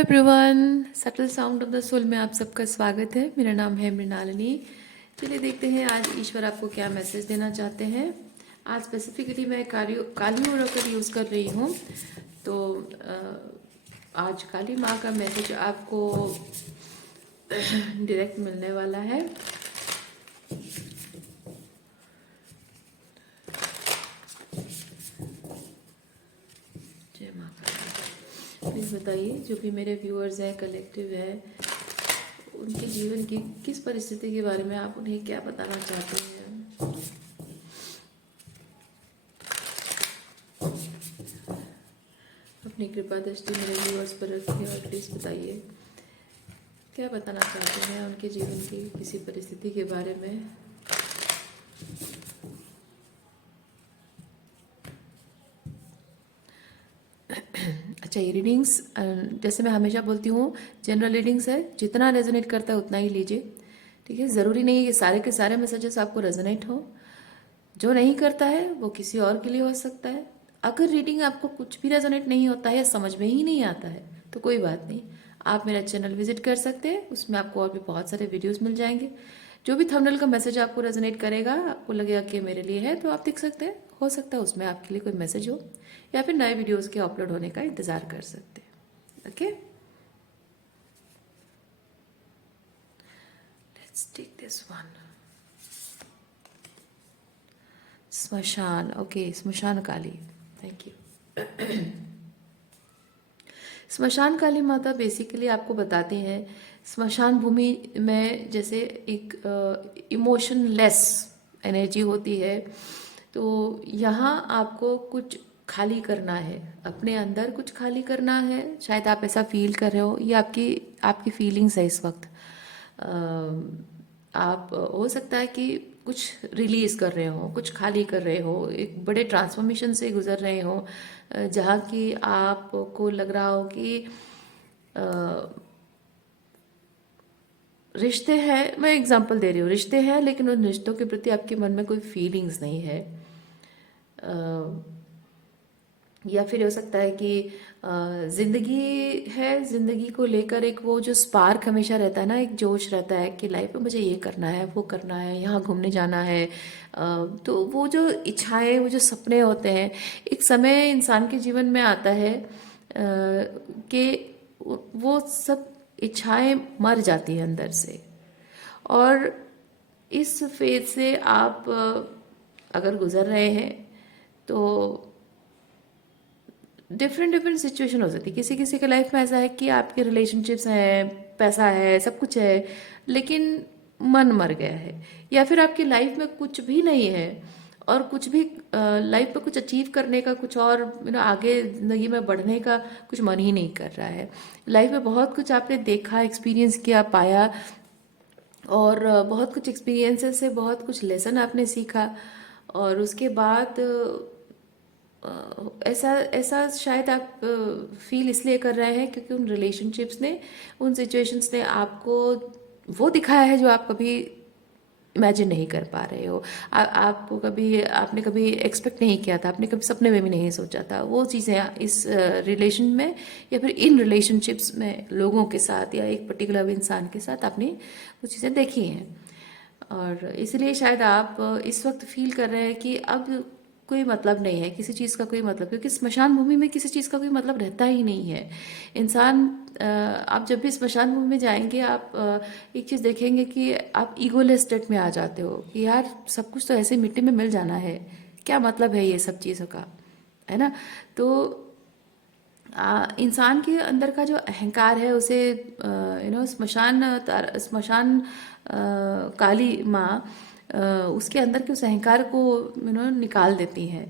Everyone, subtle sound of the soul में आप सबका स्वागत है। मेरा नाम है मृणालिनी। चलिए देखते हैं आज ईश्वर आपको क्या मैसेज देना चाहते हैं। आज स्पेसिफिकली मैं काली ओरेकल यूज़ कर रही हूँ। तो आज काली माँ का मैसेज आपको डायरेक्ट मिलने वाला है। जय माँ काली। प्लीज़ बताइए, जो भी मेरे व्यूअर्स हैं, कलेक्टिव है, उनके जीवन की किस परिस्थिति के बारे में आप उन्हें क्या बताना चाहते हैं। अपनी कृपा दृष्टि मेरे व्यूअर्स पर रखिए और प्लीज़ बताइए क्या बताना चाहते हैं उनके जीवन की किसी परिस्थिति के बारे में। अच्छा, ये रीडिंग्स जैसे मैं हमेशा बोलती हूँ, जनरल रीडिंग्स है, जितना रेजोनेट करता है उतना ही लीजिए, ठीक है। ज़रूरी नहीं है कि सारे के सारे मैसेजेस आपको रेजोनेट हो। जो नहीं करता है वो किसी और के लिए हो सकता है। अगर रीडिंग आपको कुछ भी रेजोनेट नहीं होता है या समझ में ही नहीं आता है तो कोई बात नहीं, आप मेरा चैनल विजिट कर सकते हैं। उसमें आपको और भी बहुत सारे वीडियोस मिल जाएंगे। जो भी थंबनेल का मैसेज आपको रेजोनेट करेगा, आपको लगेगा कि मेरे लिए है, तो आप देख सकते हैं। हो सकता है उसमें आपके लिए कोई मैसेज हो, या फिर नए वीडियोस के अपलोड होने का इंतज़ार कर सकते हैं। Okay, let's take this one. स्मशान, ओके, स्मशान काली, थैंक यू। स्मशान काली माता बेसिकली आपको बताते हैं, स्मशान भूमि में जैसे एक इमोशनलेस एनर्जी होती है। तो यहाँ आपको कुछ खाली करना है, अपने अंदर कुछ खाली करना है। शायद आप ऐसा फील कर रहे हो, ये आपकी आपकी फीलिंग्स है इस वक्त। आप हो सकता है कि कुछ रिलीज कर रहे हो, कुछ खाली कर रहे हो, एक बड़े ट्रांसफॉर्मेशन से गुजर रहे हो, जहाँ की आपको लग रहा हो कि अ, रिश्ते हैं। मैं एग्जांपल दे रही हूँ, रिश्ते हैं लेकिन उन रिश्तों के प्रति आपके मन में कोई फीलिंग्स नहीं है। या फिर हो सकता है कि जिंदगी है, जिंदगी को लेकर एक वो जो स्पार्क हमेशा रहता है ना, एक जोश रहता है कि लाइफ में मुझे ये करना है, वो करना है, यहाँ घूमने जाना है। तो वो जो इच्छाएं, वो जो सपने होते हैं, एक समय इंसान के जीवन में आता है कि वो सब इच्छाएं मर जाती हैं अंदर से। और इस फेज से आप अगर गुजर रहे हैं तो डिफरेंट डिफरेंट सिचुएशन हो सकती है। किसी किसी के लाइफ में ऐसा है कि आपके रिलेशनशिप्स हैं, पैसा है, सब कुछ है, लेकिन मन मर गया है। या फिर आपकी लाइफ में कुछ भी नहीं है और कुछ भी लाइफ में कुछ अचीव करने का, कुछ और आगे ज़िंदगी में बढ़ने का कुछ मन ही नहीं कर रहा है। लाइफ में बहुत कुछ आपने देखा, एक्सपीरियंस किया, पाया, और बहुत कुछ एक्सपीरियंसेस से बहुत कुछ लेसन आपने सीखा। और उसके बाद ऐसा ऐसा शायद आप फील इसलिए कर रहे हैं क्योंकि उन रिलेशनशिप्स ने, उन सिचुएशंस ने आपको वो दिखाया है जो आप कभी इमेजिन नहीं कर पा रहे हो। आपको कभी, आपने कभी एक्सपेक्ट नहीं किया था, आपने कभी सपने में भी नहीं सोचा था। वो चीज़ें इस रिलेशन में या फिर इन रिलेशनशिप्स में लोगों के साथ या एक पर्टिकुलर इंसान के साथ आपने वो चीज़ें देखी हैं। और इसलिए शायद आप इस वक्त फील कर रहे हैं कि अब कोई मतलब नहीं है किसी चीज़ का, कोई मतलब, क्योंकि स्मशान भूमि में किसी चीज़ का कोई मतलब रहता ही नहीं है। इंसान, आप जब भी स्मशान भूमि में जाएंगे, आप एक चीज़ देखेंगे कि आप ईगोलेस स्टेट में आ जाते हो कि यार सब कुछ तो ऐसे मिट्टी में मिल जाना है, क्या मतलब है ये सब चीज़ों का, है ना। तो इंसान के अंदर का जो अहंकार है उसे स्मशान काली माँ उसके अंदर के उस अहंकार को निकाल देती हैं।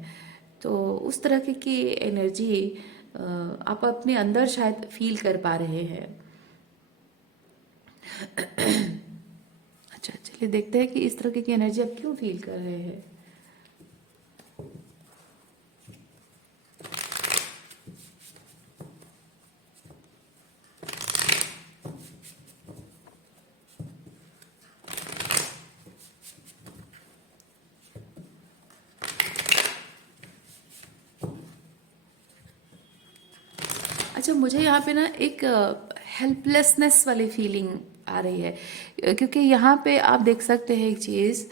तो उस तरह की एनर्जी आप अपने अंदर शायद फील कर पा रहे हैं। अच्छा, चलिए देखते हैं कि इस तरह की एनर्जी आप क्यों फील कर रहे हैं। अच्छा, मुझे यहाँ पे ना एक हेल्पलेसनेस वाली फीलिंग आ रही है, क्योंकि यहाँ पे आप देख सकते हैं एक चीज़,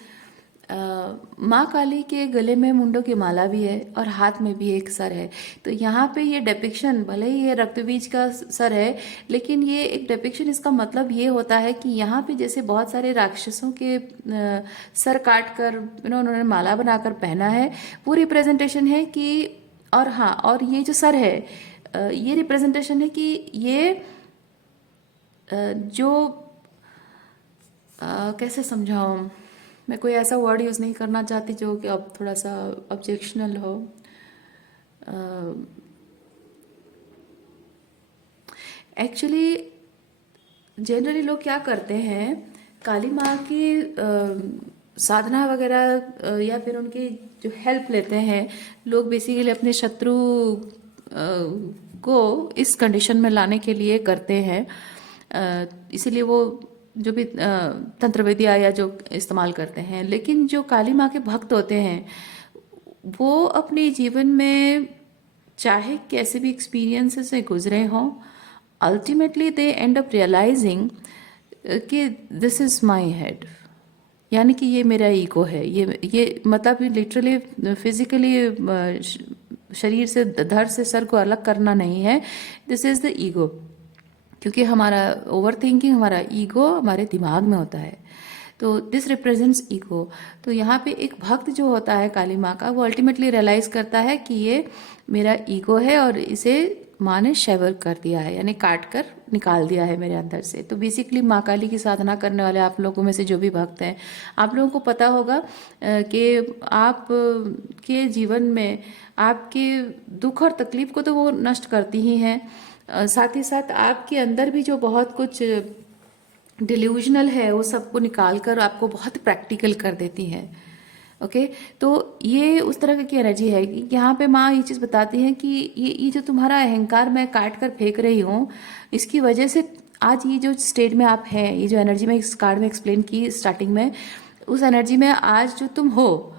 माँ काली के गले में मुंडों की माला भी है और हाथ में भी एक सर है। तो यहाँ पे ये डिपिक्शन, भले ही ये रक्तबीज का सर है, लेकिन ये एक डिपिक्शन, इसका मतलब ये होता है कि यहाँ पे जैसे बहुत सारे राक्षसों के सर काट कर उन्होंने माला बनाकर पहना है, वो रिप्रेजेंटेशन है कि, और हाँ, और ये जो सर है, ये रिप्रेजेंटेशन है कि ये जो कैसे समझाऊं, मैं कोई ऐसा वर्ड यूज़ नहीं करना चाहती जो कि अब थोड़ा सा ऑब्जेक्शनल हो। एक्चुअली जनरली लोग क्या करते हैं, काली माँ की साधना वगैरह या फिर उनकी जो हेल्प लेते हैं लोग, बेसिकली अपने शत्रु को इस कंडीशन में लाने के लिए करते हैं। इसीलिए वो जो भी तंत्र विद्या या जो इस्तेमाल करते हैं, लेकिन जो काली माँ के भक्त होते हैं वो अपने जीवन में चाहे कैसे भी एक्सपीरियंसेस से गुजरे हों, ultimately they end up realizing कि दिस इज़ माई हेड, यानी कि ये मेरा ईगो है। ये मतलब लिटरली फिजिकली शरीर से, धड़ से सर को अलग करना नहीं है, दिस इज़ द ईगो। क्योंकि हमारा ओवर थिंकिंग, हमारा ईगो हमारे दिमाग में होता है, तो दिस रिप्रेजेंट्स ईगो। तो यहाँ पे एक भक्त जो होता है काली माँ का, वो अल्टीमेटली रियलाइज करता है कि ये मेरा ईगो है और इसे माँ ने शैवर कर दिया है, यानी काट कर निकाल दिया है मेरे अंदर से। तो बेसिकली माँ काली की साधना करने वाले आप लोगों में से जो भी भक्त हैं, आप लोगों को पता होगा कि आप के जीवन में आपके दुख और तकलीफ को तो वो नष्ट करती ही हैं, साथ ही साथ आपके अंदर भी जो बहुत कुछ डिल्यूजनल है वो सबको निकाल कर आपको बहुत प्रैक्टिकल कर देती है। ओके, तो ये उस तरह की एनर्जी है कि यहाँ पे माँ ये चीज़ बताती हैं कि ये जो तुम्हारा अहंकार मैं काट कर फेंक रही हूँ, इसकी वजह से आज ये जो स्टेट में आप हैं, ये जो एनर्जी में इस कार्ड में एक्सप्लेन की स्टार्टिंग में, उस एनर्जी में आज जो तुम हो,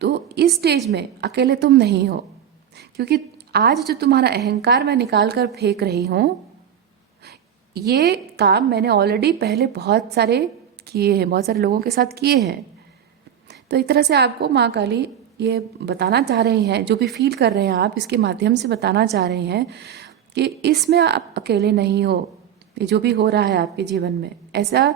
तो इस स्टेज में अकेले तुम नहीं हो, क्योंकि आज जो तुम्हारा अहंकार मैं निकाल कर फेंक रही हूँ, ये काम मैंने ऑलरेडी पहले बहुत सारे किए हैं, बहुत सारे लोगों के साथ किए हैं। तो एक तरह से आपको माँ काली ये बताना चाह रही हैं, जो भी फील कर रहे हैं आप, इसके माध्यम से बताना चाह रही हैं कि इसमें आप अकेले नहीं हो। ये जो भी हो रहा है आपके जीवन में, ऐसा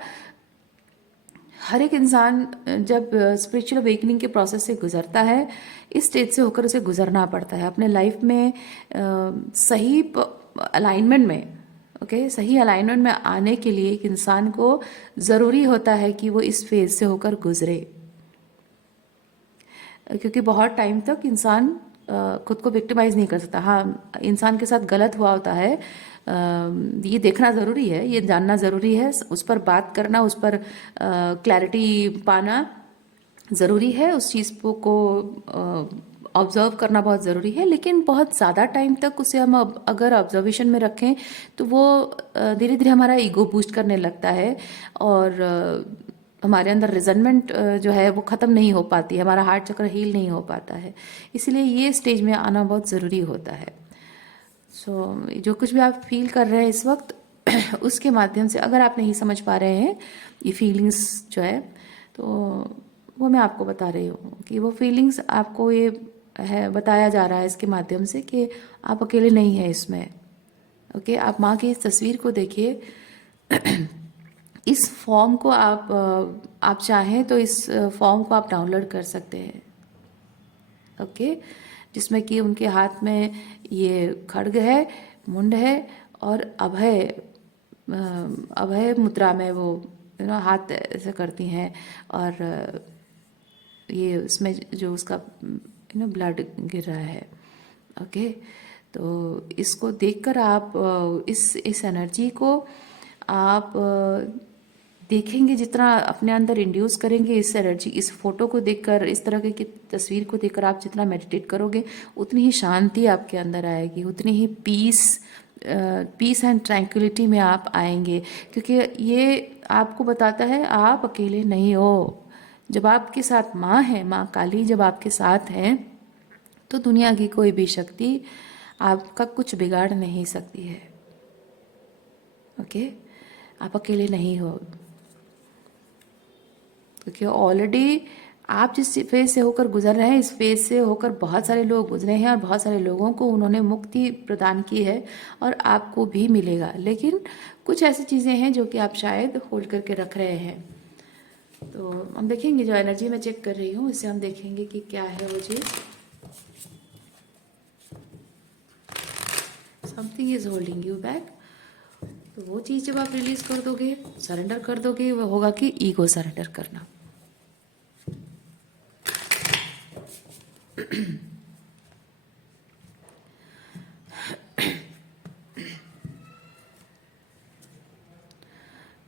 हर एक इंसान जब स्पिरिचुअल अवेकनिंग के प्रोसेस से गुजरता है, इस स्टेज से होकर उसे गुजरना पड़ता है अपने लाइफ में सही अलाइनमेंट में। ओके, सही अलाइनमेंट में आने के लिए एक इंसान को ज़रूरी होता है कि वो इस फेज से होकर गुजरे, क्योंकि बहुत टाइम तक इंसान खुद को विक्टिमाइज नहीं कर सकता। हाँ, इंसान के साथ गलत हुआ होता है, ये देखना ज़रूरी है, ये जानना ज़रूरी है, उस पर बात करना, उस पर क्लैरिटी पाना ज़रूरी है, उस चीज़ को ऑब्जर्व करना बहुत ज़रूरी है। लेकिन बहुत ज़्यादा टाइम तक उसे हम अगर ऑब्जर्वेशन में रखें तो वो धीरे धीरे हमारा ईगो बूस्ट करने लगता है, और हमारे अंदर रिजनमेंट जो है वो ख़त्म नहीं हो पाती है, हमारा हार्ट चक्र हील नहीं हो पाता है। इसलिए ये स्टेज में आना बहुत ज़रूरी होता है। जो कुछ भी आप फील कर रहे हैं इस वक्त उसके माध्यम से, अगर आप नहीं समझ पा रहे हैं ये फीलिंग्स जो है, तो वो मैं आपको बता रही हूँ कि वो फीलिंग्स आपको ये है बताया जा रहा है इसके माध्यम से कि आप अकेले नहीं हैं इसमें। ओके, आप माँ की इस तस्वीर को देखिए। इस फॉर्म को आप चाहें तो इस फॉर्म को आप डाउनलोड कर सकते हैं। ओके, जिसमें कि उनके हाथ में ये खड्ग है, मुंड है, और अभय मुद्रा में वो हाथ ऐसे करती हैं, और ये उसमें जो उसका ब्लड गिर रहा है। ओके, तो इसको देखकर आप इस एनर्जी को आप देखेंगे, जितना अपने अंदर इंड्यूस करेंगे इस एनर्जी, इस फोटो को देखकर, इस तरह की तस्वीर को देखकर आप जितना मेडिटेट करोगे, उतनी ही शांति आपके अंदर आएगी, उतनी ही पीस एंड ट्रैंक्विलिटी में आप आएंगे, क्योंकि ये आपको बताता है आप अकेले नहीं हो। जब आपके साथ माँ है, माँ काली जब आपके साथ है, तो दुनिया की कोई भी शक्ति आपका कुछ बिगाड़ नहीं सकती है। ओके, आप अकेले नहीं हो, क्योंकि ऑलरेडी आप जिस फेज से होकर गुजर रहे हैं, इस फेज से होकर बहुत सारे लोग गुजरे हैं और बहुत सारे लोगों को उन्होंने मुक्ति प्रदान की है और आपको भी मिलेगा। लेकिन कुछ ऐसी चीज़ें हैं जो कि आप शायद होल्ड करके रख रहे हैं। तो हम देखेंगे, जो एनर्जी मैं चेक कर रही हूँ इससे हम देखेंगे कि क्या है वो चीज़। Something is holding you back. तो वो चीज़ जब आप रिलीज कर दोगे, सरेंडर कर दोगे, वो होगा कि ईगो सरेंडर करना।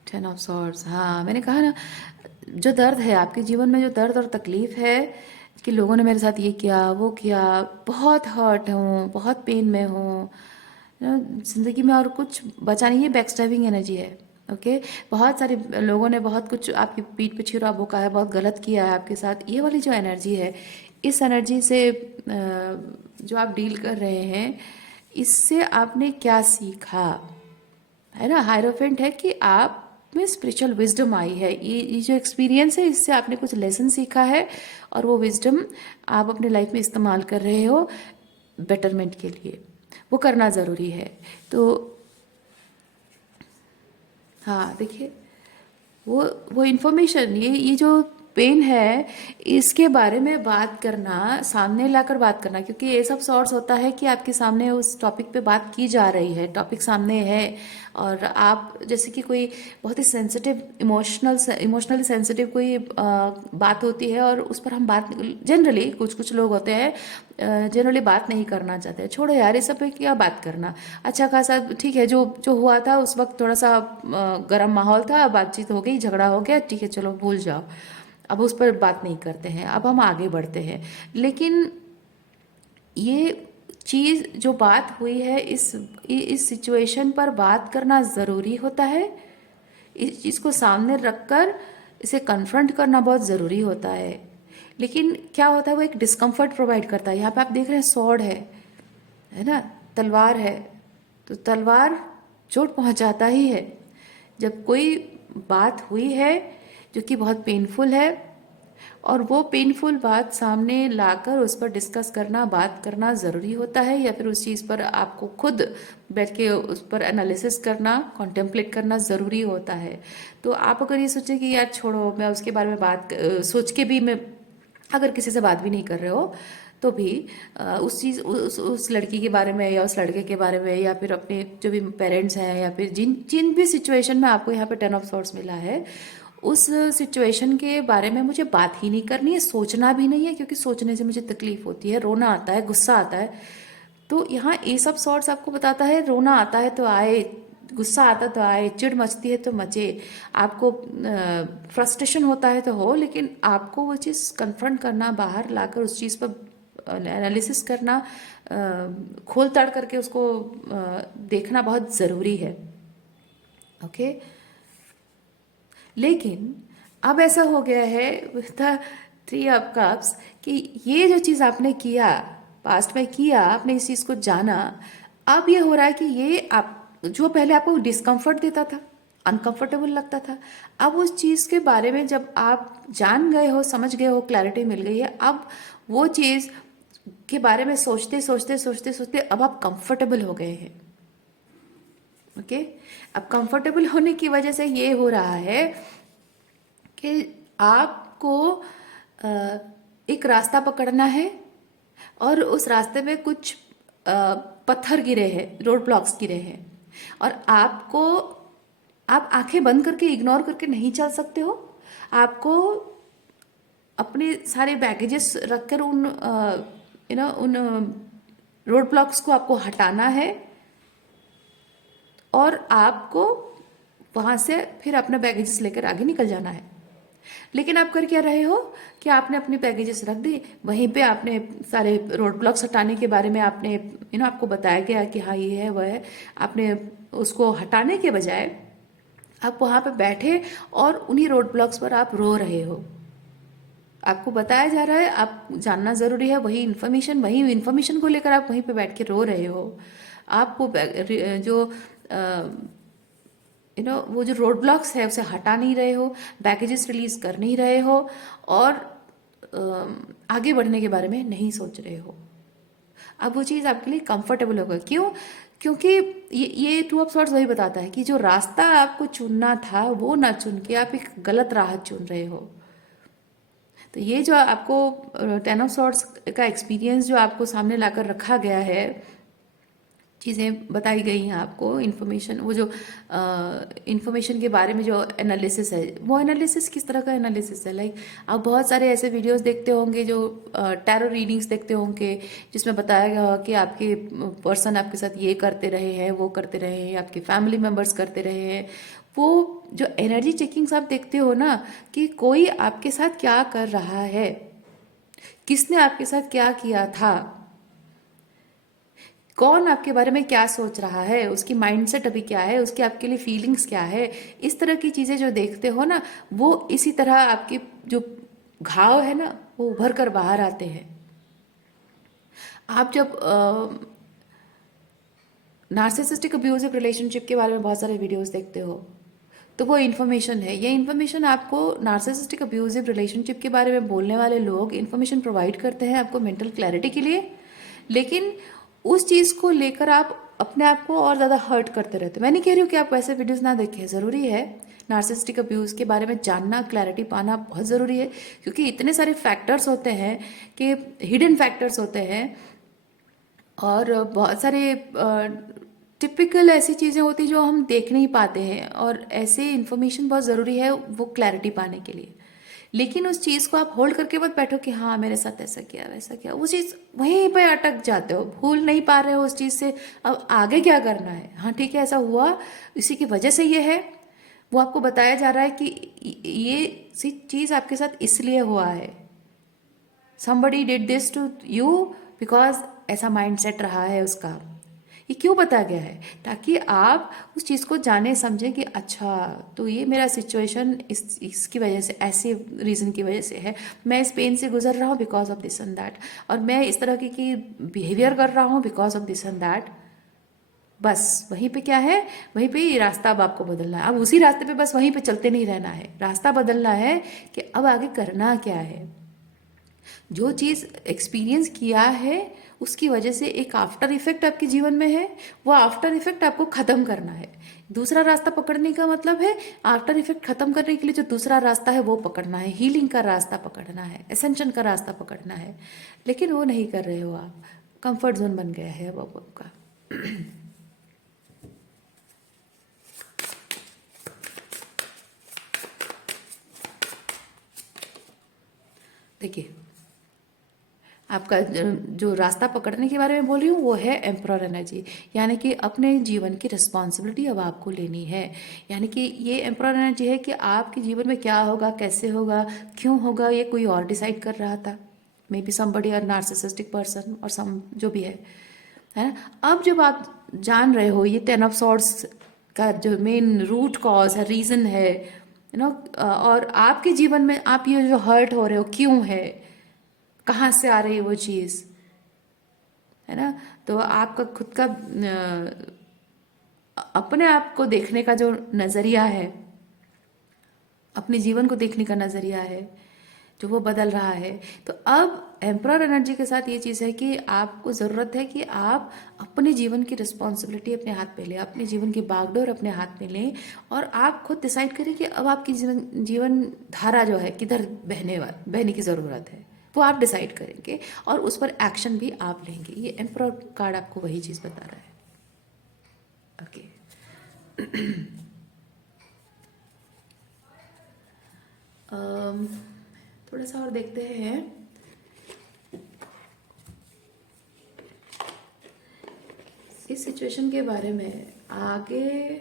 टेन ऑफ सॉर्ड्स, हाँ मैंने कहा ना, जो दर्द है आपके जीवन में, जो दर्द और तकलीफ है कि लोगों ने मेरे साथ ये किया वो किया, बहुत हर्ट हूँ, बहुत पेन में हूँ, जिंदगी में और कुछ बचा नहीं है, बैकस्टैबिंग एनर्जी है। ओके, बहुत सारे लोगों ने बहुत कुछ आपकी पीठ पे छुरा भोंका है, बहुत गलत किया है आपके साथ। ये वाली जो एनर्जी है, इस एनर्जी से जो आप डील कर रहे हैं, इससे आपने क्या सीखा, है ना। हायरोफेंट है कि आप में स्पिरिचुअल विजडम आई है। ये जो एक्सपीरियंस है, इससे आपने कुछ लेसन सीखा है और वो विजडम आप अपने लाइफ में इस्तेमाल कर रहे हो बेटरमेंट के लिए। वो करना ज़रूरी है। तो हाँ देखिए, वो इन्फॉर्मेशन, ये जो पेन है, इसके बारे में बात करना, सामने लाकर बात करना, क्योंकि ये सब सोर्स होता है कि आपके सामने उस टॉपिक पे बात की जा रही है, टॉपिक सामने है, और आप जैसे कि कोई बहुत ही सेंसिटिव, इमोशनली सेंसिटिव कोई बात होती है और उस पर हम बात, जनरली कुछ लोग होते हैं जनरली बात नहीं करना चाहते, छोड़ो यार ये सब पे क्या बात करना, अच्छा खासा ठीक है, जो जो हुआ था उस वक्त थोड़ा सा गर्म माहौल था, बातचीत हो गई, झगड़ा हो गया, ठीक है चलो भूल जाओ, अब उस पर बात नहीं करते हैं, अब हम आगे बढ़ते हैं। लेकिन ये चीज़ जो बात हुई है, इस सिचुएशन पर बात करना ज़रूरी होता है। इस चीज़ को सामने रखकर इसे कन्फ्रंट करना बहुत ज़रूरी होता है। लेकिन क्या होता है, वो एक डिस्कम्फर्ट प्रोवाइड करता है। यहाँ पे आप देख रहे हैं स्वॉर्ड है ना, तलवार है, तो तलवार चोट पहुंचाता ही है। जब कोई बात हुई है जो कि बहुत पेनफुल है, और वो पेनफुल बात सामने लाकर उस पर डिस्कस करना, बात करना ज़रूरी होता है, या फिर उस चीज़ पर आपको खुद बैठ के उस पर एनालिसिस करना, कॉन्टेम्पलेट करना ज़रूरी होता है। तो आप अगर ये सोचें कि यार छोड़ो, मैं उसके बारे में बात सोच के भी, मैं अगर किसी से बात भी नहीं कर रहे हो तो भी उस चीज़ उस लड़की के बारे में या उस लड़के के बारे में, या फिर अपने जो भी पेरेंट्स हैं, या फिर जिन जिन भी सिचुएशन में आपको यहाँ पे 10 ऑफ सॉर्ड्स मिला है, उस सिचुएशन के बारे में मुझे बात ही नहीं करनी है, सोचना भी नहीं है, क्योंकि सोचने से मुझे तकलीफ होती है, रोना आता है, गुस्सा आता है। तो यहाँ ये सब सॉर्ट्स आपको बताता है, रोना आता है तो आए, गुस्सा आता तो आए, चिढ़ मचती है तो मचे, आपको फ्रस्ट्रेशन होता है तो हो, लेकिन आपको वो चीज़ कन्फ्रंट करना, बाहर लाकर उस चीज़ पर एनालिसिस करना, खोल ताड़ करके उसको देखना बहुत ज़रूरी है। ओके, लेकिन अब ऐसा हो गया है विद द 3 ऑफ कप्स कि ये जो चीज़ आपने किया, पास्ट में किया, आपने इस चीज़ को जाना, अब ये हो रहा है कि ये आप, जो पहले आपको डिस्कम्फर्ट देता था, अनकंफर्टेबल लगता था, अब उस चीज़ के बारे में जब आप जान गए हो, समझ गए हो, क्लैरिटी मिल गई है, अब वो चीज़ के बारे में सोचते सोचते सोचते सोचते अब आप कंफर्टेबल हो गए हैं। ओके, अब कंफर्टेबल होने की वजह से ये हो रहा है कि आपको एक रास्ता पकड़ना है, और उस रास्ते में कुछ पत्थर गिरे हैं, रोड ब्लॉक्स गिरे हैं, और आप आंखें बंद करके इग्नोर करके नहीं चल सकते हो। आपको अपने सारे बैगेजेस रखकर उन रोड ब्लॉक्स को आपको हटाना है, और आपको वहाँ से फिर अपना बैगेजेस लेकर आगे निकल जाना है। लेकिन आप कर क्या रहे हो कि आपने अपनी बैगेजेस रख दी, वहीं पे आपने सारे रोड ब्लॉक्स हटाने के बारे में आपने आपको बताया गया कि हाँ ये है वह है, आपने उसको हटाने के बजाय आप वहाँ पे बैठे और उन्हीं रोड ब्लॉक्स पर आप रो रहे हो। आपको बताया जा रहा है, आप जानना ज़रूरी है, वही इन्फॉर्मेशन को लेकर आप वहीं पे बैठ के रो रहे हो। आपको जो वो जो रोड ब्लॉक्स है उसे हटा नहीं रहे हो, बैगेजेस रिलीज कर नहीं रहे हो, और आगे बढ़ने के बारे में नहीं सोच रहे हो। अब वो चीज़ आपके लिए कंफर्टेबल होगा। क्यों? क्योंकि ये टू ऑफ सॉर्ड्स वही बताता है कि जो रास्ता आपको चुनना था वो ना चुन के आप एक गलत राह चुन रहे हो। तो ये जो आपको टेन ऑफ सॉर्ड्स का एक्सपीरियंस जो आपको सामने लाकर रखा गया है, चीज़ें बताई गई हैं आपको, इन्फॉर्मेशन, वो जो इन्फॉर्मेशन के बारे में जो एनालिसिस है, वो एनालिसिस किस तरह का एनालिसिस है? लाइक आप बहुत सारे ऐसे वीडियोस देखते होंगे, जो टैरो रीडिंग्स देखते होंगे, जिसमें बताया गया हो कि आपके पर्सन आपके साथ ये करते रहे हैं, वो करते रहे हैं, आपके फैमिली मेम्बर्स करते रहे हैं। वो जो एनर्जी चेकिंग्स आप देखते हो ना, कि कोई आपके साथ क्या कर रहा है, किसने आपके साथ क्या किया था, कौन आपके बारे में क्या सोच रहा है, उसकी माइंडसेट अभी क्या है, उसकी आपके लिए फीलिंग्स क्या है, इस तरह की चीज़ें जो देखते हो ना, वो इसी तरह आपके जो घाव है ना, वो उभर कर बाहर आते हैं। आप जब नार्सिसिस्टिक अब्यूजिव रिलेशनशिप के बारे में बहुत सारे वीडियोस देखते हो, तो वो इन्फॉर्मेशन है। ये इन्फॉर्मेशन आपको नार्सिसिस्टिक अब्यूजिव रिलेशनशिप के बारे में बोलने वाले लोग इन्फॉर्मेशन प्रोवाइड करते हैं आपको मेंटल क्लैरिटी के लिए, लेकिन उस चीज़ को लेकर आप अपने आप को और ज़्यादा हर्ट करते रहते हो। मैं नहीं कह रही हूँ कि आप वैसे वीडियोस ना देखें, ज़रूरी है नार्सिसिस्टिक अब्यूज़ के बारे में जानना, क्लैरिटी पाना बहुत ज़रूरी है, क्योंकि इतने सारे फैक्टर्स होते हैं कि हिडन फैक्टर्स होते हैं, और बहुत सारे टिपिकल ऐसी चीज़ें होती हैं जो हम देख नहीं पाते हैं, और ऐसे इन्फॉर्मेशन बहुत ज़रूरी है वो क्लैरिटी पाने के लिए। लेकिन उस चीज़ को आप होल्ड करके मत बैठो कि हाँ मेरे साथ ऐसा किया वैसा किया, वो चीज़ वहीं पे अटक जाते हो, भूल नहीं पा रहे हो उस चीज़ से। अब आगे क्या करना है? हाँ ठीक है, ऐसा हुआ, इसी की वजह से ये है, वो आपको बताया जा रहा है कि ये चीज़ आपके साथ इसलिए हुआ है, somebody did this to you because ऐसा माइंड सेट रहा है उसका। ये क्यों बताया गया है? ताकि आप उस चीज़ को जाने समझें कि अच्छा, तो ये मेरा सिचुएशन इसकी वजह से, ऐसे रीज़न की वजह से है, मैं इस पेन से गुजर रहा हूँ because of this and that, और मैं इस तरह की बिहेवियर कर रहा हूँ because of this and that. बस वहीं पे क्या है, वहीं पे ये रास्ता अब आपको बदलना है। अब उसी रास्ते पे बस वहीं पे चलते नहीं रहना है, रास्ता बदलना है कि अब आगे करना क्या है। जो चीज़ एक्सपीरियंस किया है उसकी वजह से एक आफ्टर इफेक्ट आपके जीवन में है, वो आफ्टर इफेक्ट आपको ख़त्म करना है। दूसरा रास्ता पकड़ने का मतलब है आफ्टर इफेक्ट ख़त्म करने के लिए जो दूसरा रास्ता है वो पकड़ना है, हीलिंग का रास्ता पकड़ना है, एसेंशन का रास्ता पकड़ना है। लेकिन वो नहीं कर रहे हो आप, कंफर्ट जोन बन गया है अब आपका। देखिए, आपका जो रास्ता पकड़ने के बारे में बोल रही हूँ वो है एम्परर एनर्जी, यानी कि अपने जीवन की रिस्पॉन्सिबिलिटी अब आपको लेनी है। यानी कि ये एम्परर एनर्जी है कि आपके जीवन में क्या होगा, कैसे होगा, क्यों होगा, ये कोई और डिसाइड कर रहा था, मे बी समबडी और नार्सिसिस्टिक पर्सन और सम जो भी है ना। अब जब आप जान रहे हो ये टेन ऑफ सॉर्ड्स का जो मेन रूट कॉज है, रीज़न है, और आपके जीवन में आप ये जो हर्ट हो रहे हो क्यों है, कहाँ से आ रही है वो चीज़, है ना। तो आपका खुद का अपने आप को देखने का जो नज़रिया है, अपने जीवन को देखने का नज़रिया है, जो वो बदल रहा है। तो अब एम्परर एनर्जी के साथ ये चीज़ है कि आपको ज़रूरत है कि आप अपने जीवन की रिस्पॉन्सिबिलिटी अपने हाथ में लें, अपने जीवन की बागडोर अपने हाथ में लें, और आप खुद डिसाइड करें कि अब आपकी जीवन धारा जो है किधर बहने की ज़रूरत है, वो आप डिसाइड करेंगे, और उस पर एक्शन भी आप लेंगे। ये एम्परर कार्ड आपको वही चीज़ बता रहा है। ओके, थोड़ा सा और देखते हैं। इस सिचुएशन के बारे में आगे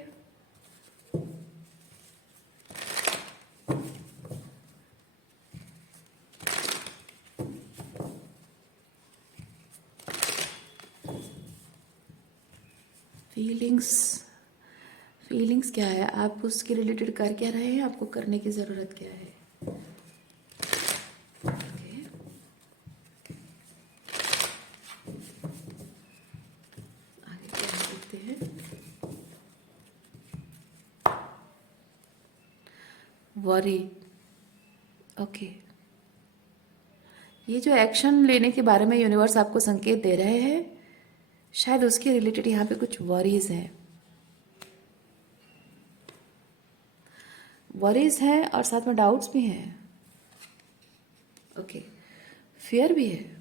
फीलिंग्स क्या है, आप उसके रिलेटेड कर क्या रहे हैं, आपको करने की ज़रूरत क्या है। Worry, okay. ये जो एक्शन लेने के बारे में यूनिवर्स आपको संकेत दे रहे हैं, शायद उसके रिलेटेड यहाँ पे कुछ वरीज हैं। वरीज हैं और साथ में डाउट्स भी हैं, ओके। फियर भी है।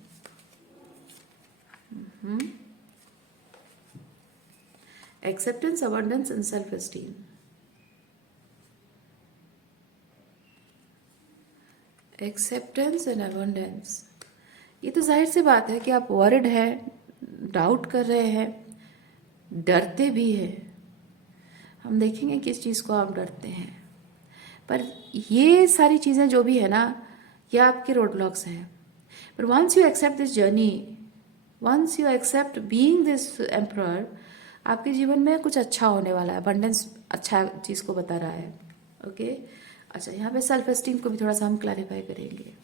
Acceptance, abundance and self esteem. Acceptance and abundance, ये तो जाहिर सी बात है कि आप वरिड हैं, डाउट कर रहे हैं, डरते भी हैं। हम देखेंगे किस चीज़ को आप डरते हैं, पर ये सारी चीज़ें जो भी है ना, ये आपके रोड ब्लॉक्स हैं। पर once you accept this journey, once you accept being this emperor, आपके जीवन में कुछ अच्छा होने वाला है। अबंडेंस अच्छा चीज़ को बता रहा है, ओके। अच्छा, यहाँ पे सेल्फ एस्टीम को भी थोड़ा सा हम क्लैरिफाई करेंगे।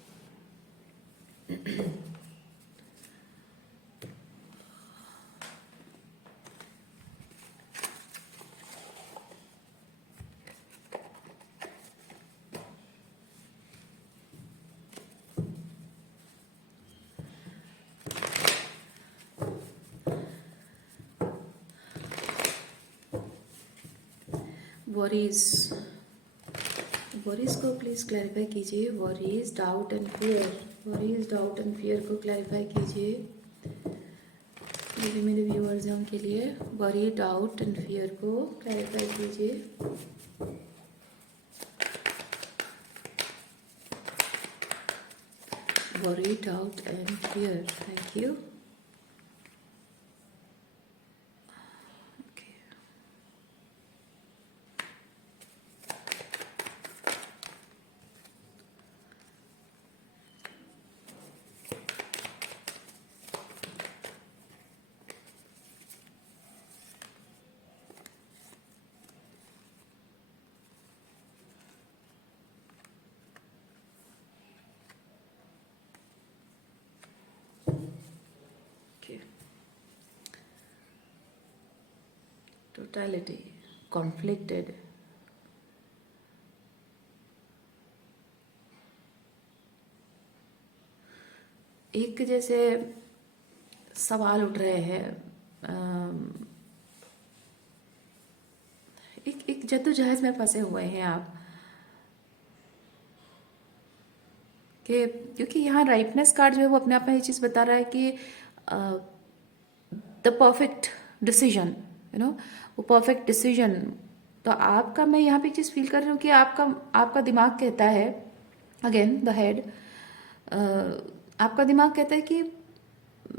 वरीज, वरीज को प्लीज क्लैरिफाई कीजिए। Worries, doubt and fear, worries, doubt and fear को क्लैरिफाई कीजिए। ये मेरे व्यूअर्स हैं उनके लिए, वरी, डाउट एंड फियर को क्लैरिफाई कीजिए। Worry, doubt and fear, thank you. Totality, conflicted, एक जैसे सवाल उठ रहे हैं, एक जद्दोजहद में फंसे हुए हैं आप, कि क्योंकि यहाँ राइटनेस कार्ड जो है वो अपने आप में ये चीज़ बता रहा है कि the perfect decision, you know, वो परफेक्ट डिसीजन। तो आपका, मैं यहाँ पे एक चीज़ फील कर रही हूँ कि आपका दिमाग कहता है, अगेन द हेड, आपका दिमाग कहता है कि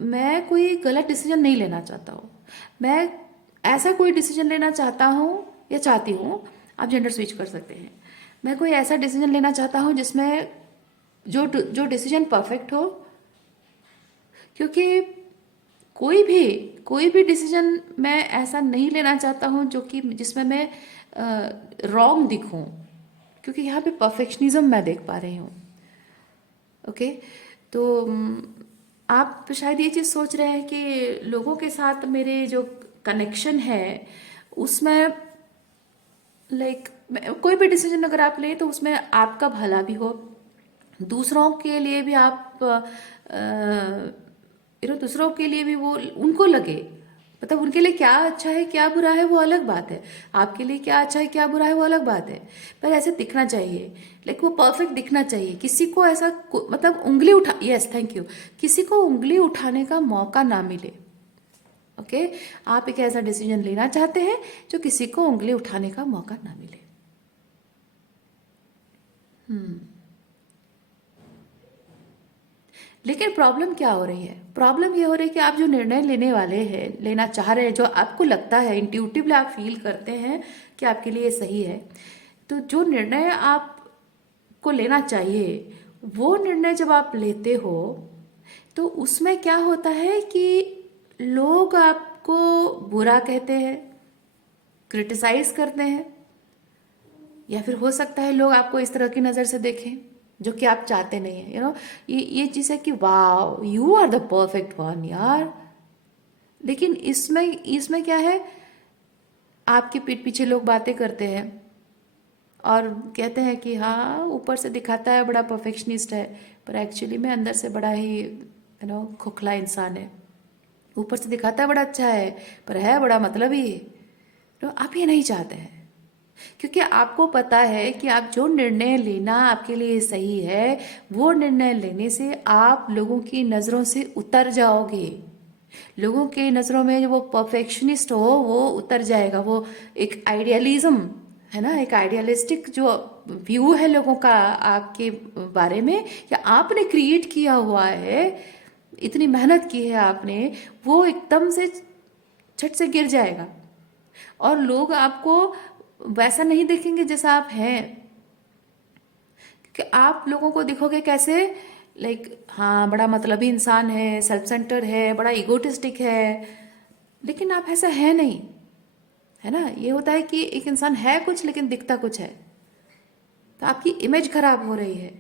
मैं कोई गलत डिसीजन नहीं लेना चाहता हूँ, मैं ऐसा कोई डिसीजन लेना चाहता हूँ या चाहती हूँ, आप जेंडर स्विच कर सकते हैं। मैं कोई ऐसा डिसीजन लेना चाहता हूँ जिसमें जो डिसीजन परफेक्ट हो, क्योंकि कोई भी डिसीजन मैं ऐसा नहीं लेना चाहता हूँ जो कि जिसमें मैं रॉन्ग दिखूँ, क्योंकि यहाँ पे परफेक्शनिज्म मैं देख पा रही हूँ, ओके। तो आप शायद ये चीज़ सोच रहे हैं कि लोगों के साथ मेरे जो कनेक्शन है उसमें, लाइक, कोई भी डिसीजन अगर आप लें तो उसमें आपका भला भी हो, दूसरों के लिए भी आप दूसरों के लिए भी वो उनको लगे, मतलब उनके लिए क्या अच्छा है क्या बुरा है वो अलग बात है, आपके लिए क्या अच्छा है क्या बुरा है वो अलग बात है, पर ऐसे दिखना चाहिए, लाइक वो परफेक्ट दिखना चाहिए। किसी को ऐसा मतलब उंगली उठा, यस थैंक यू, किसी को उंगली उठाने का मौका ना मिले, ओके। आप एक ऐसा डिसीजन लेना चाहते हैं जो किसी को उंगली उठाने का मौका ना मिले। लेकिन प्रॉब्लम क्या हो रही है? प्रॉब्लम ये हो रही है कि आप जो निर्णय लेने वाले हैं, लेना चाह रहे हैं, जो आपको लगता है इंट्यूटिवली आप फील करते हैं कि आपके लिए सही है, तो जो निर्णय आपको लेना चाहिए वो निर्णय जब आप लेते हो तो उसमें क्या होता है कि लोग आपको बुरा कहते हैं, क्रिटिसाइज करते हैं, या फिर हो सकता है लोग आपको इस तरह की नज़र से देखें जो कि आप चाहते नहीं है, ये चीज़ है कि वाह you are the perfect one यार। लेकिन इसमें क्या है, आपके पीठ पीछे लोग बातें करते हैं, और कहते हैं कि हाँ ऊपर से दिखाता है बड़ा परफेक्शनिस्ट है, पर एक्चुअली में अंदर से बड़ा ही खोखला इंसान है। ऊपर से दिखाता है बड़ा अच्छा है, पर है बड़ा मतलब ही है। तो आप ये नहीं चाहते हैं, क्योंकि आपको पता है कि आप जो निर्णय लेना आपके लिए सही है, वो निर्णय लेने से आप लोगों की नज़रों से उतर जाओगे। लोगों की नज़रों में जो वो परफेक्शनिस्ट हो वो उतर जाएगा। वो एक आइडियलिज्म है ना, एक आइडियलिस्टिक जो व्यू है लोगों का आपके बारे में, या आपने क्रिएट किया हुआ है, इतनी मेहनत की है आपने, वो एकदम से झट से गिर जाएगा। और लोग आपको वैसा नहीं देखेंगे जैसा आप हैं, क्योंकि आप लोगों को दिखोगे कैसे, लाइक हाँ बड़ा मतलबी इंसान है, सेल्फ सेंटर है, बड़ा इगोटिस्टिक है, लेकिन आप ऐसा है नहीं, है ना। ये होता है कि एक इंसान है कुछ लेकिन दिखता कुछ है, तो आपकी इमेज खराब हो रही है।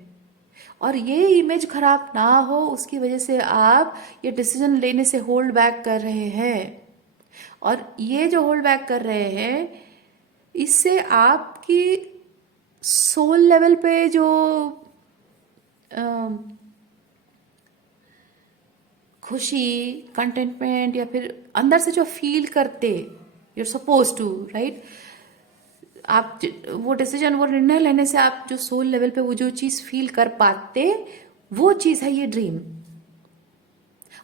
और ये इमेज खराब ना हो उसकी वजह से आप ये डिसीजन लेने से होल्ड बैक कर रहे हैं। और ये जो होल्ड बैक कर रहे हैं, इससे आपकी सोल लेवल पे जो अम, खुशी, कंटेंटमेंट, या फिर अंदर से जो फील करते you are suppose to, right, वो डिसीजन, वो निर्णय लेने से आप जो सोल लेवल पे वो जो चीज़ फील कर पाते, वो चीज़ है ये ड्रीम।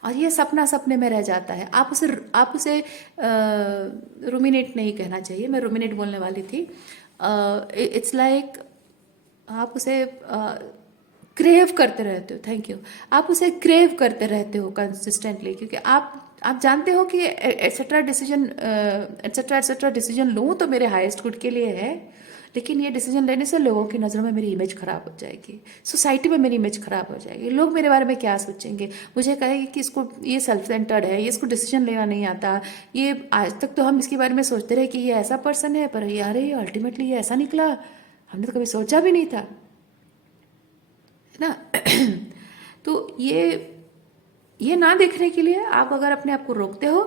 और ये सपना सपने में रह जाता है। आप उसे रुमिनेट नहीं कहना चाहिए, मैं रुमिनेट बोलने वाली थी। इट्स लाइक आप उसे क्रेव करते रहते हो, थैंक यू। आप उसे क्रेव करते रहते हो कंसिस्टेंटली, क्योंकि आप जानते हो कि एटसेट्रा डिसीजन लूँ तो मेरे हाईएस्ट गुड के लिए है, लेकिन ये डिसीजन लेने से लोगों की नज़रों में मेरी इमेज खराब हो जाएगी, सोसाइटी में मेरी इमेज खराब हो जाएगी, लोग मेरे बारे में क्या सोचेंगे, मुझे कहेंगे कि इसको ये सेल्फ सेंटर्ड है, ये इसको डिसीजन लेना नहीं आता, ये आज तक तो हम इसके बारे में सोचते रहे कि ये ऐसा पर्सन है, पर यार ये अल्टीमेटली ये ऐसा निकला, हमने तो कभी सोचा भी नहीं था, है ना। तो ये ना देखने के लिए आप अगर अपने आप को रोकते हो,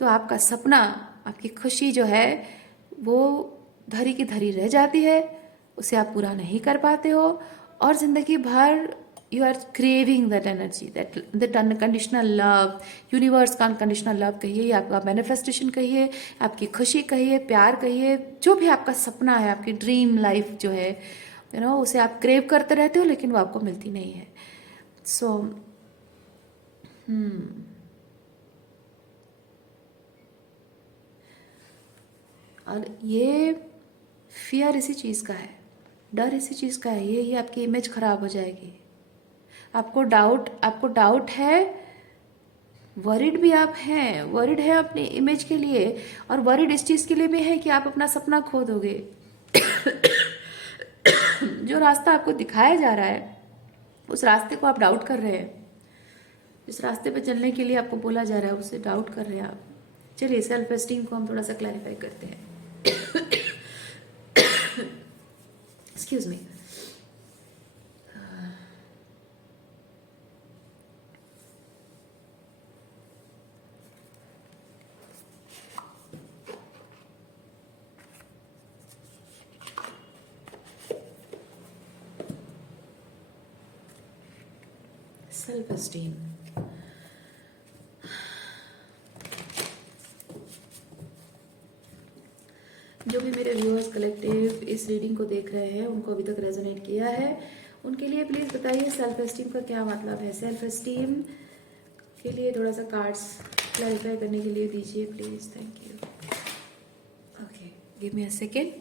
तो आपका सपना, आपकी खुशी जो है वो धरी की धरी रह जाती है, उसे आप पूरा नहीं कर पाते हो, और जिंदगी भर you are craving that energy, that unconditional love, universe का अनकंडीशनल लव कहिए, या आपका मैनिफेस्टेशन कहिए, आपकी खुशी कहिए, प्यार कहिए, जो भी आपका सपना है, आपकी ड्रीम लाइफ जो है, उसे आप क्रेव करते रहते हो, लेकिन वो आपको मिलती नहीं है। सो और ये फियर इसी चीज़ का है, डर इसी चीज़ का है, ये आपकी इमेज खराब हो जाएगी। आपको डाउट है, वरिड भी आप हैं, वरिड है अपनी इमेज के लिए, और वरिड इस चीज़ के लिए भी है कि आप अपना सपना खो दोगे। जो रास्ता आपको दिखाया जा रहा है, उस रास्ते को आप डाउट कर रहे हैं, जिस रास्ते पे चलने के लिए आपको बोला जा रहा है उसे डाउट कर रहे हैं आप। चलिए सेल्फ एस्टीम को हम थोड़ा सा क्लैरिफाई करते हैं। Excuse me. सेल्फ एस्टीम, जो भी मेरे व्यूअर्स कलेक्टिव इस रीडिंग को देख रहे हैं, उनको अभी तक रेजोनेट किया है, उनके लिए प्लीज़ बताइए सेल्फ एस्टीम का क्या मतलब है। सेल्फ एस्टीम के लिए थोड़ा सा कार्ड्स क्लैरिफाई करने के लिए दीजिए please, thank you. Okay, give me a second.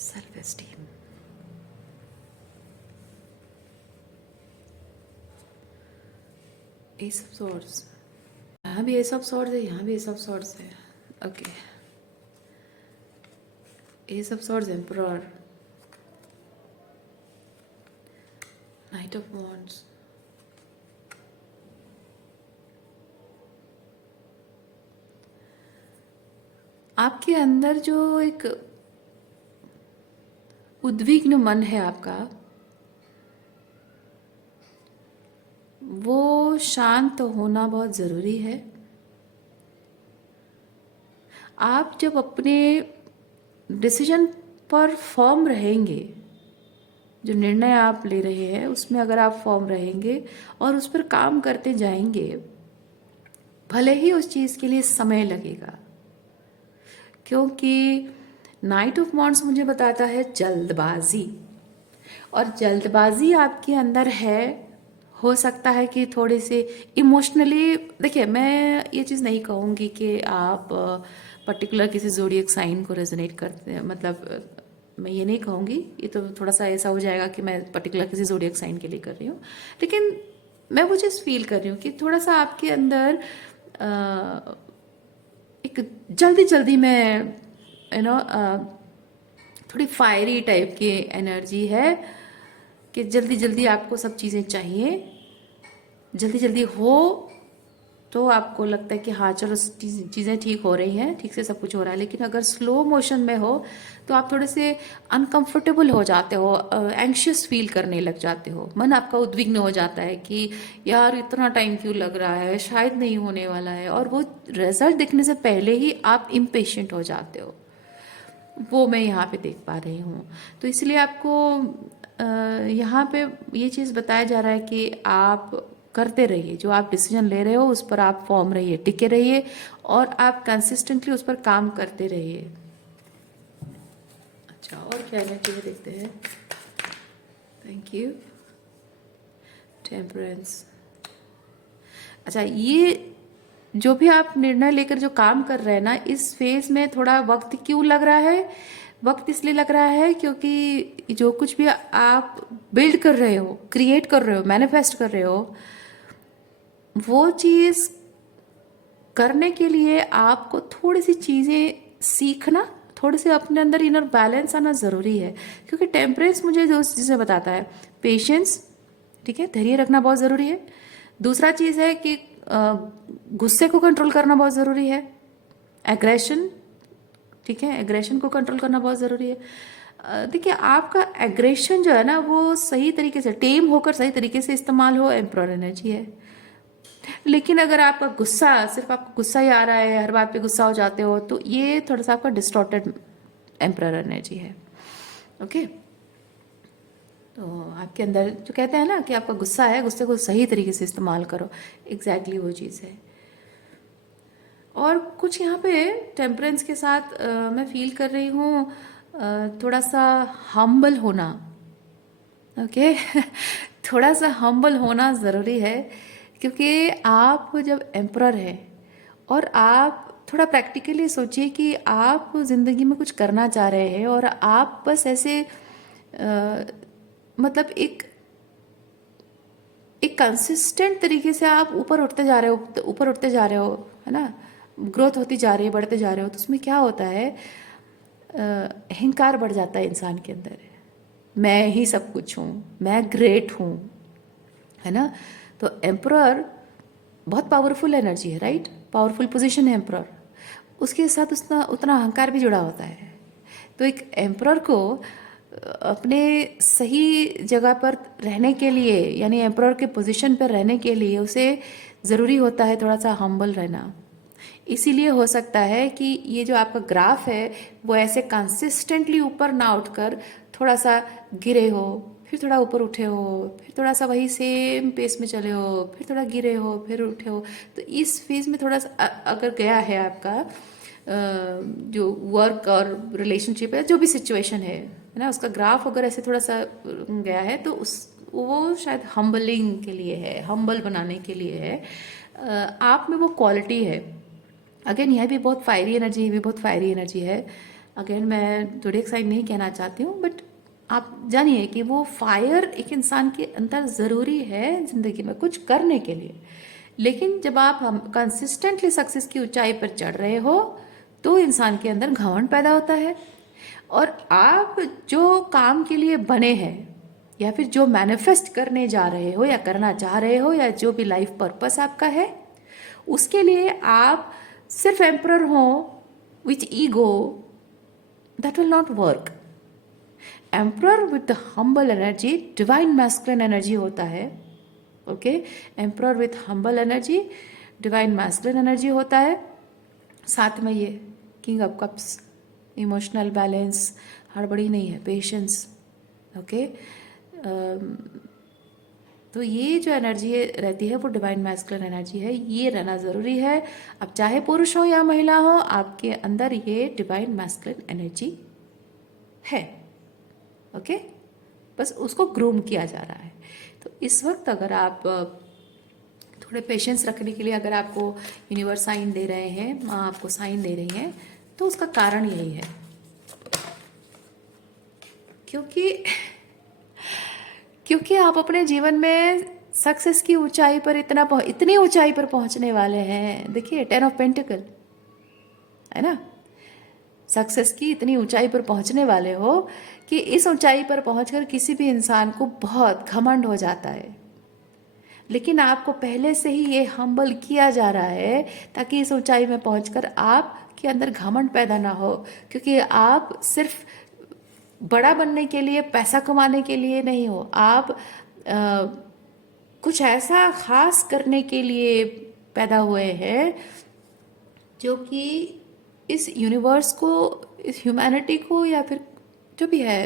Self esteem, S of swords, यहाँ भी एस ऑफ सॉर्ड्स है, यहाँ भी एस ऑफ सॉर्ड्स है। Okay, S of swords, emperor, night of wands, आपके अंदर जो एक उद्विग्न मन है आपका, वो शांत होना बहुत ज़रूरी है। आप जब अपने डिसीजन पर फर्म रहेंगे, जो निर्णय आप ले रहे हैं उसमें अगर आप फर्म रहेंगे और उस पर काम करते जाएंगे, भले ही उस चीज़ के लिए समय लगेगा, क्योंकि नाइट ऑफ वॉन्ड्स मुझे बताता है जल्दबाजी, और जल्दबाजी आपके अंदर है। हो सकता है कि थोड़े से इमोशनली, देखिए मैं ये चीज़ नहीं कहूँगी कि आप पर्टिकुलर किसी ज़ोडिएक साइन को रेजोनेट करते हैं, मतलब मैं ये नहीं कहूँगी, ये तो थोड़ा सा ऐसा हो जाएगा कि मैं पर्टिकुलर किसी ज़ोडिएक साइन के लिए कर रही हूँ, लेकिन मैं वो चीज़ फील कर रही हूँ कि थोड़ा सा आपके अंदर एक जल्दी जल्दी में यू नो थोड़ी फायरी टाइप की एनर्जी है कि जल्दी जल्दी आपको सब चीज़ें चाहिए, जल्दी जल्दी हो तो आपको लगता है कि हाँ चलो चीज़ें ठीक हो रही हैं, ठीक से सब कुछ हो रहा है। लेकिन अगर स्लो मोशन में हो तो आप थोड़े से अनकंफर्टेबल हो जाते हो, एंग्शियस फील करने लग जाते हो, मन आपका उद्विग्न हो जाता है कि यार इतना टाइम क्यों लग रहा है, शायद नहीं होने वाला है, और वो रिजल्ट दिखने से पहले ही आप इम्पेशेंट हो जाते हो। वो मैं यहाँ पे देख पा रही हूँ। तो इसलिए आपको यहाँ पे ये चीज़ बताया जा रहा है कि आप करते रहिए, जो आप डिसीजन ले रहे हो उस पर आप फॉर्म रहिए, टिके रहिए, और आप कंसिस्टेंटली उस पर काम करते रहिए। अच्छा, और क्या एनर्जी देखते हैं। Thank you, temperance. अच्छा, ये जो भी आप निर्णय लेकर जो काम कर रहे हैं ना, इस फेज में थोड़ा वक्त क्यों लग रहा है? वक्त इसलिए लग रहा है क्योंकि जो कुछ भी आप बिल्ड कर रहे हो, क्रिएट कर रहे हो, मैनिफेस्ट कर रहे हो, वो चीज़ करने के लिए आपको थोड़ी सी चीज़ें सीखना, थोड़े से अपने अंदर इनर बैलेंस आना ज़रूरी है। क्योंकि टेम्परेंस मुझे जो चीज़ें बताता है, पेशेंस, ठीक है, धैर्य रखना बहुत ज़रूरी है। दूसरा चीज़ है कि गुस्से को कंट्रोल करना बहुत ज़रूरी है, एग्रेशन, ठीक है, एग्रेशन को कंट्रोल करना बहुत ज़रूरी है। देखिए आपका एग्रेशन जो है ना, वो सही तरीके से टेम होकर सही तरीके से इस्तेमाल हो, एम्परर एनर्जी है। लेकिन अगर आपका गुस्सा, सिर्फ आपको गुस्सा ही आ रहा है, हर बात पे गुस्सा हो जाते हो, तो ये थोड़ा सा आपका डिस्टॉर्टेड एम्परर एनर्जी है। ओके, तो आपके अंदर जो कहते हैं ना कि आपका गुस्सा है, गुस्से को सही तरीके से इस्तेमाल करो, एग्जैक्टली वो चीज़ है। और कुछ यहाँ पे टेम्परेंस के साथ मैं फील कर रही हूँ थोड़ा सा हम्बल होना। ओके थोड़ा सा हम्बल होना ज़रूरी है, क्योंकि आप जब एम्परर हैं और आप थोड़ा प्रैक्टिकली सोचिए कि आप ज़िंदगी में कुछ करना चाह रहे हैं और आप बस ऐसे मतलब एक कंसिस्टेंट तरीके से आप ऊपर उठते जा रहे हो, ऊपर उठते जा रहे हो, है ना, ग्रोथ होती जा रही है, बढ़ते जा रहे हो, तो उसमें क्या होता है, अहंकार बढ़ जाता है इंसान के अंदर, मैं ही सब कुछ हूँ, मैं ग्रेट हूँ, है ना। तो एम्परर बहुत पावरफुल एनर्जी है, राइट, पावरफुल पोजीशन है एम्परर, उसके साथ उतना उतना अहंकार भी जुड़ा होता है। तो एक एम्परर को अपने सही जगह पर रहने के लिए, यानी एम्परर के पोजीशन पर रहने के लिए उसे ज़रूरी होता है थोड़ा सा हम्बल रहना। इसीलिए हो सकता है कि ये जो आपका ग्राफ है वो ऐसे कंसिस्टेंटली ऊपर ना उठकर थोड़ा सा गिरे हो, फिर थोड़ा ऊपर उठे हो, फिर थोड़ा सा वही सेम पेस में चले हो, फिर थोड़ा गिरे हो, फिर उठे हो। तो इस फेज में थोड़ा सा अगर गया है आपका जो वर्क और रिलेशनशिप है, जो भी सिचुएशन है ना, उसका ग्राफ अगर ऐसे थोड़ा सा गया है, तो उस वो शायद हम्बलिंग के लिए है, हम्बल बनाने के लिए है। आप में वो क्वालिटी है। अगेन यह भी बहुत फायरी एनर्जी, ये भी बहुत फायरी एनर्जी है। अगेन मैं ज़ोडिएक साइन नहीं कहना चाहती हूँ, बट आप जानिए कि वो फायर एक इंसान के अंदर ज़रूरी है ज़िंदगी में कुछ करने के लिए। लेकिन जब आप हम कंसिस्टेंटली सक्सेस की ऊंचाई पर चढ़ रहे हो, तो इंसान के अंदर घमंड पैदा होता है। और आप जो काम के लिए बने हैं या फिर जो मैनिफेस्ट करने जा रहे हो या करना चाह रहे हो या जो भी लाइफ पर्पस आपका है, उसके लिए आप सिर्फ एम्परर हो with ego, that will not work. Emperor with the humble energy, divine masculine energy होता है। Okay, emperor with humble energy, divine masculine energy होता है। साथ में ये king of cups, emotional balance, हड़बड़ी नहीं है, पेशेंस। ओके, तो ये जो एनर्जी रहती है वो डिवाइन मैस्कुलिन एनर्जी है, ये रहना ज़रूरी है। अब चाहे पुरुष हो या महिला हो, आपके अंदर ये डिवाइन मैस्कुलिन एनर्जी है। ओके, बस उसको ग्रूम किया जा रहा है। तो इस वक्त अगर आप थोड़े पेशेंस रखने के लिए अगर आपको यूनिवर्स साइन दे रहे हैं, माँ आपको साइन दे रही हैं, तो उसका कारण यही है क्योंकि आप अपने जीवन में सक्सेस की ऊंचाई पर इतनी ऊंचाई पर पहुंचने वाले हैं। देखिए 10 ऑफ पेंटिकल है ना, सक्सेस की इतनी ऊंचाई पर पहुंचने वाले हो कि इस ऊंचाई पर पहुंचकर किसी भी इंसान को बहुत घमंड हो जाता है, लेकिन आपको पहले से ही ये हम्बल किया जा रहा है ताकि इस ऊंचाई में पहुंचकर आपके अंदर घमंड पैदा ना हो। क्योंकि आप सिर्फ बड़ा बनने के लिए, पैसा कमाने के लिए नहीं हो, आप कुछ ऐसा खास करने के लिए पैदा हुए हैं जो कि इस यूनिवर्स को, इस ह्यूमैनिटी को, या फिर जो भी है,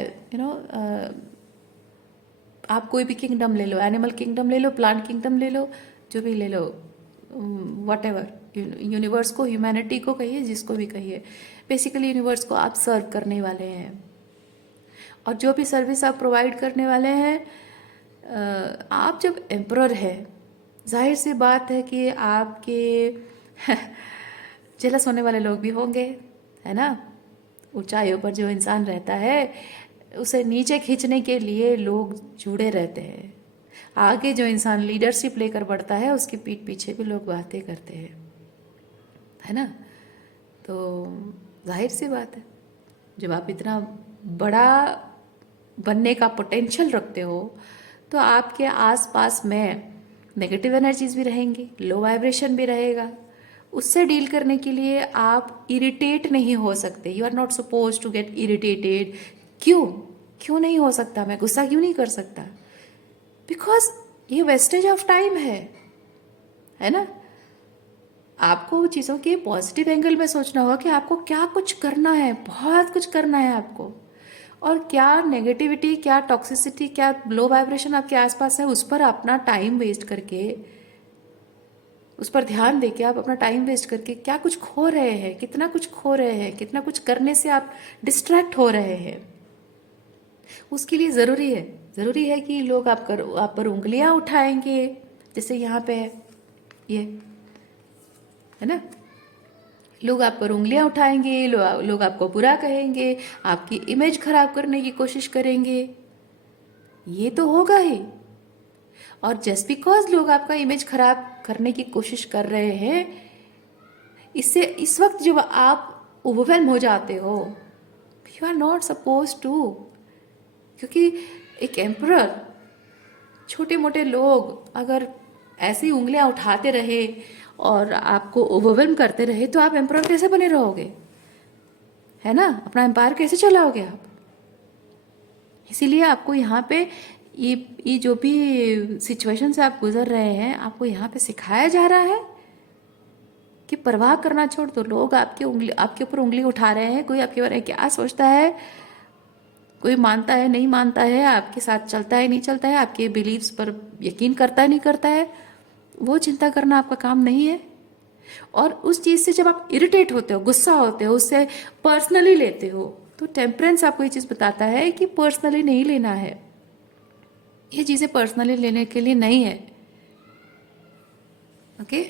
आप कोई भी किंगडम ले लो, एनिमल किंगडम ले लो, प्लांट किंगडम ले लो, जो भी ले लो, वट एवर, यूनिवर्स को, ह्यूमैनिटी को कहिए, जिसको भी कहिए, बेसिकली यूनिवर्स को आप सर्व करने वाले हैं। और जो भी सर्विस आप प्रोवाइड करने वाले हैं, आप जब एम्परर है, जाहिर सी बात है कि आपके जेलस होने वाले लोग भी होंगे, है ना। ऊंचाइयों पर जो इंसान रहता है उसे नीचे खींचने के लिए लोग जुड़े रहते हैं। आगे जो इंसान लीडरशिप लेकर बढ़ता है उसकी पीठ पीछे भी लोग बातें करते हैं, है ना। तो जाहिर सी बात है, जब आप इतना बड़ा बनने का पोटेंशियल रखते हो तो आपके आसपास में नेगेटिव एनर्जीज भी रहेंगी, लो वाइब्रेशन भी रहेगा। उससे डील करने के लिए आप इरिटेट नहीं हो सकते। You are not suppose to get irritated. क्यों नहीं हो सकता? मैं गुस्सा क्यों नहीं कर सकता? बिकॉज ये वेस्टेज ऑफ टाइम है ना। आपको चीज़ों के पॉजिटिव एंगल में सोचना होगा कि आपको क्या कुछ करना है, बहुत कुछ करना है आपको, और क्या नेगेटिविटी, क्या टॉक्सिसिटी, क्या लो वाइब्रेशन आपके आसपास है, उस पर अपना टाइम वेस्ट करके, उस पर ध्यान देके आप अपना टाइम वेस्ट करके क्या कुछ खो रहे हैं, कितना कुछ खो रहे हैं, कितना कुछ करने से आप डिस्ट्रैक्ट हो रहे हैं। उसके लिए ज़रूरी है कि लोग आप पर उंगलियां उठाएंगे, जैसे यहाँ पे है ये, है ना। लोग आप पर उंगलियां उठाएंगे, लोग आपको बुरा कहेंगे, आपकी इमेज खराब करने की कोशिश करेंगे, ये तो होगा ही। और जस्ट बिकॉज लोग आपका इमेज खराब करने की कोशिश कर रहे हैं, इससे इस वक्त जब आप ओवरवेल्म हो जाते हो, you are not suppose to. क्योंकि एक एम्परर, छोटे मोटे लोग अगर ऐसी उंगलियां उठाते रहे और आपको ओवरवेल्म करते रहे तो आप एम्परर कैसे बने रहोगे, है ना। अपना एम्पायर कैसे चलाओगे आप? इसीलिए आपको यहाँ पे ये जो भी सिचुएशन से आप गुजर रहे हैं, आपको यहाँ पे सिखाया जा रहा है कि परवाह करना छोड़ दो। लोग आपके ऊपर उंगली उठा रहे हैं, कोई आपके बारे में क्या सोचता है, कोई मानता है नहीं मानता है, आपके साथ चलता है नहीं चलता है, आपके बिलीव्स पर यकीन करता है नहीं करता है, वो चिंता करना आपका काम नहीं है। और उस चीज़ से जब आप इरिटेट होते हो, गुस्सा होते हो, उससे पर्सनली लेते हो, तो टेम्परेंस आपको ये चीज़ बताता है कि पर्सनली नहीं लेना है, ये चीज़ें पर्सनली लेने के लिए नहीं है। ओके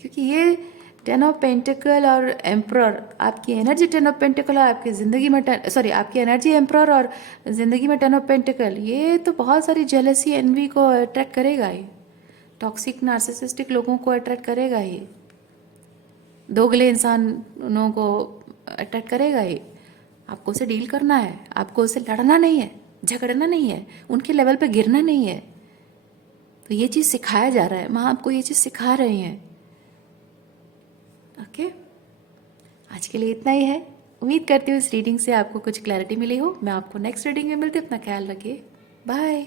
क्योंकि ये 10 ऑफ पेंटिकल और एम्परर, आपकी एनर्जी 10 ऑफ पेंटिकल और आपकी ज़िंदगी में आपकी एनर्जी एम्परर और ज़िंदगी में 10 ऑफ पेंटिकल, ये तो बहुत सारी जेलसी, एनवी को अट्रैक्ट करेगा ही, टॉक्सिक नार्सिसिस्टिक लोगों को अट्रैक्ट करेगा ही, दोगले इंसानों को अट्रैक्ट करेगा ही। आपको उसे डील करना है, आपको उसे लड़ना नहीं है, झगड़ना नहीं है, उनके लेवल पे गिरना नहीं है। तो ये चीज़ सिखाया जा रहा है, माँ आपको ये चीज़ सिखा रही हैं। ओके, आज के लिए इतना ही है। उम्मीद करती हूँ इस रीडिंग से आपको कुछ क्लैरिटी मिली हो। मैं आपको नेक्स्ट रीडिंग में मिलती हूँ। अपना ख्याल रखिए। बाय।